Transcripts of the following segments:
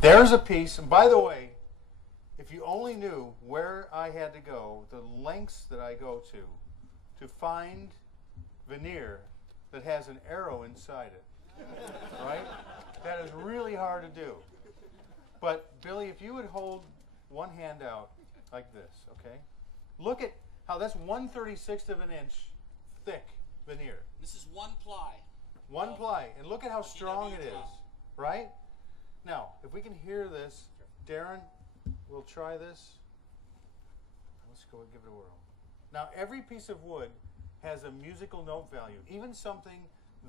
There's a piece, and by the way, if you only knew where I had to go, the lengths that I go to find veneer that has an arrow inside it, right? That is really hard to do. But Billy, if you would hold one hand out like this, okay? Look at how that's 1/36 of an inch thick veneer. This is one ply. One ply, and look at how strong it is, right? Now, if we can hear this, Darren, we'll try this. Let's go and give it a whirl. Now, every piece of wood has a musical note value. Even something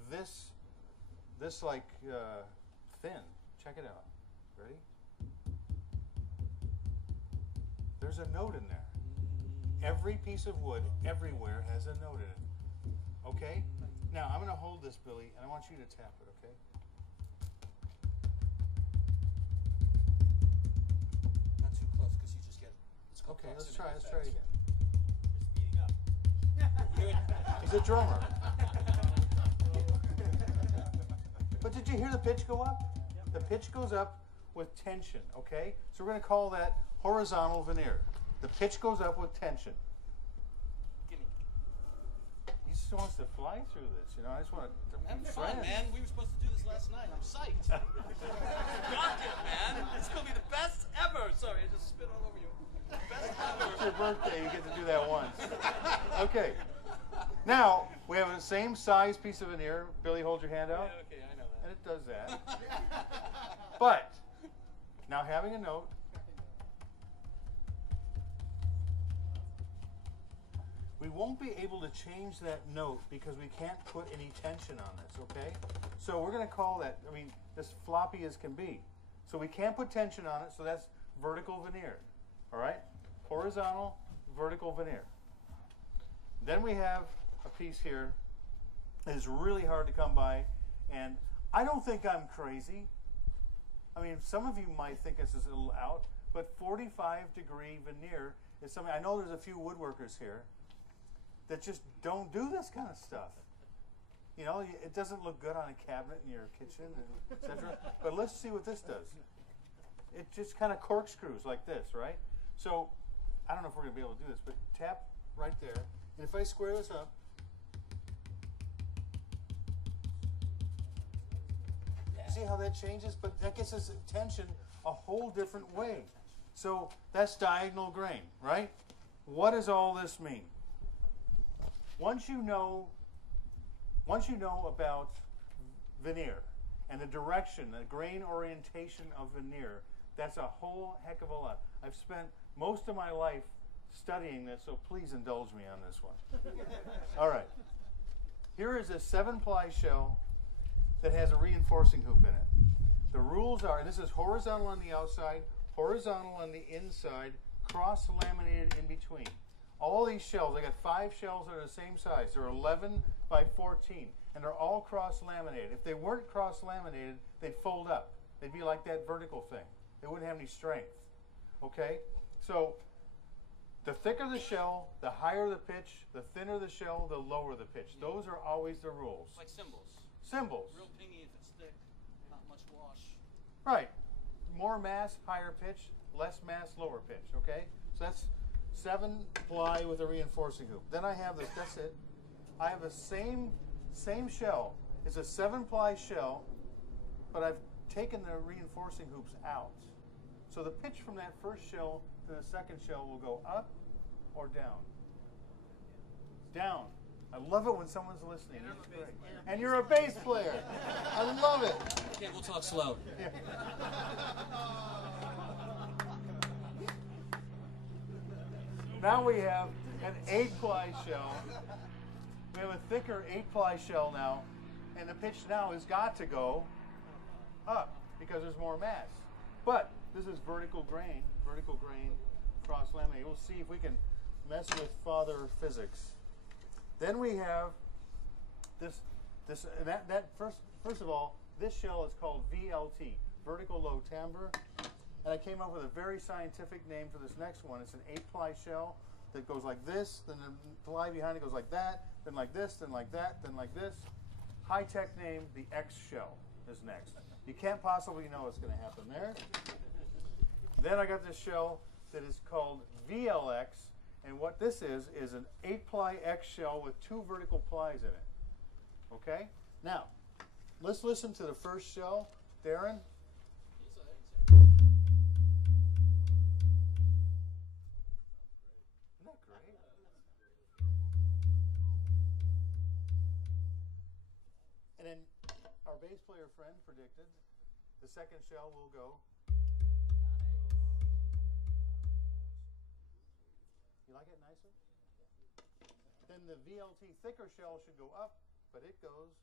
this like thin. Check it out. Ready? There's a note in there. Every piece of wood everywhere has a note in it. Okay? Now, I'm going to hold this, Billy, and I want you to tap it, okay? Not too close because you just get it. Okay, let's try it again. You're speeding up. He's a drummer. But did you hear the pitch go up? The pitch goes up with tension, okay? So we're going to call that horizontal veneer. The pitch goes up with tension. Gimme. He just wants to fly through this, you know. I just want to Having be fun, friends. man. We were supposed to do this last night. I'm psyched. Rock it, man. It's going to be the best ever. Sorry, I just spit all over you. Best ever. It's your birthday. You get to do that once. Okay. Now, we have the same size piece of veneer. Billy, hold your hand out. Yeah, okay, I know that. And it does that. But, now having a note, we won't be able to change that note because we can't put any tension on this, okay? So we're going to call that, I mean, as floppy as can be. So we can't put tension on it, so that's vertical veneer, all right? Horizontal, vertical veneer. Then we have a piece here that is really hard to come by, and I don't think I'm crazy. I mean, some of you might think this is a little out, but 45-degree veneer is something, I know there's a few woodworkers here that just don't do this kind of stuff. You know, it doesn't look good on a cabinet in your kitchen, etc. But let's see what this does. It just kind of corkscrews like this, right? So, I don't know if we're going to be able to do this, but tap right there. And if I square this up, see how that changes? But that gets us tension a whole different way. So that's diagonal grain, right? What does all this mean? Once you know about veneer and the direction, the grain orientation of veneer, that's a whole heck of a lot. I've spent most of my life studying this, so please indulge me on this one. All right. Here is a 7-ply shell that has a reinforcing hoop in it. The rules are, this is horizontal on the outside, horizontal on the inside, cross-laminated in between. All these shells, I got 5 shells that are the same size. They're 11 by 14, and they're all cross-laminated. If they weren't cross-laminated, they'd fold up. They'd be like that vertical thing. They wouldn't have any strength. Okay? So, the thicker the shell, the higher the pitch. The thinner the shell, the lower the pitch. Those are always the rules. Like cymbals. Cymbals. Real pingy if it's thick, not much wash. Right. More mass, higher pitch. Less mass, lower pitch. Okay? So that's 7-ply with a reinforcing hoop. Then I have this. That's it. I have the same shell. It's a 7-ply shell, but I've taken the reinforcing hoops out. So the pitch from that first shell to the second shell will go up or down. Down. I love it when someone's listening. It's great. And you're a bass player. I love it. Okay, we'll talk slow. Yeah. Now we have an 8-ply shell. We have a thicker 8-ply shell now, and the pitch now has got to go up because there's more mass. But this is vertical grain cross-laminated. We'll see if we can mess with father physics. Then we have first of all, this shell is called VLT, vertical low timbre. And I came up with a very scientific name for this next one. It's an 8-ply shell that goes like this, then the ply behind it goes like that, then like this, then like that, then like this. High-tech name, the X shell is next. You can't possibly know what's going to happen there. Then I got this shell that is called VLX, and what this is an 8-ply X shell with 2 vertical plies in it. Okay? Now, let's listen to the first shell. Darren? Isn't that great? And then our bass player friend predicted the second shell will go. You like it nicer? Then the VLT thicker shell should go up, but it goes.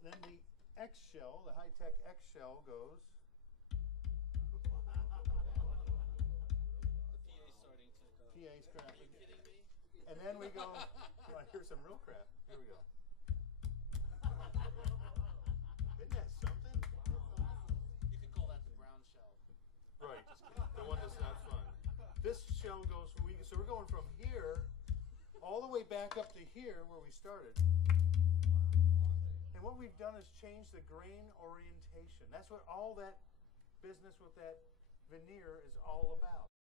And then the X shell, the high-tech X shell goes. The PA's starting to go. PA's crapping. Are you kidding me? And then we go. You want to hear some real crap? Here we go. Isn't that something? You could call that the brown shell. Right. The one that's not fun. This shell goes. So we're going from here all the way back up to here where we started. And what we've done is change the grain orientation. That's what all that business with that veneer is all about.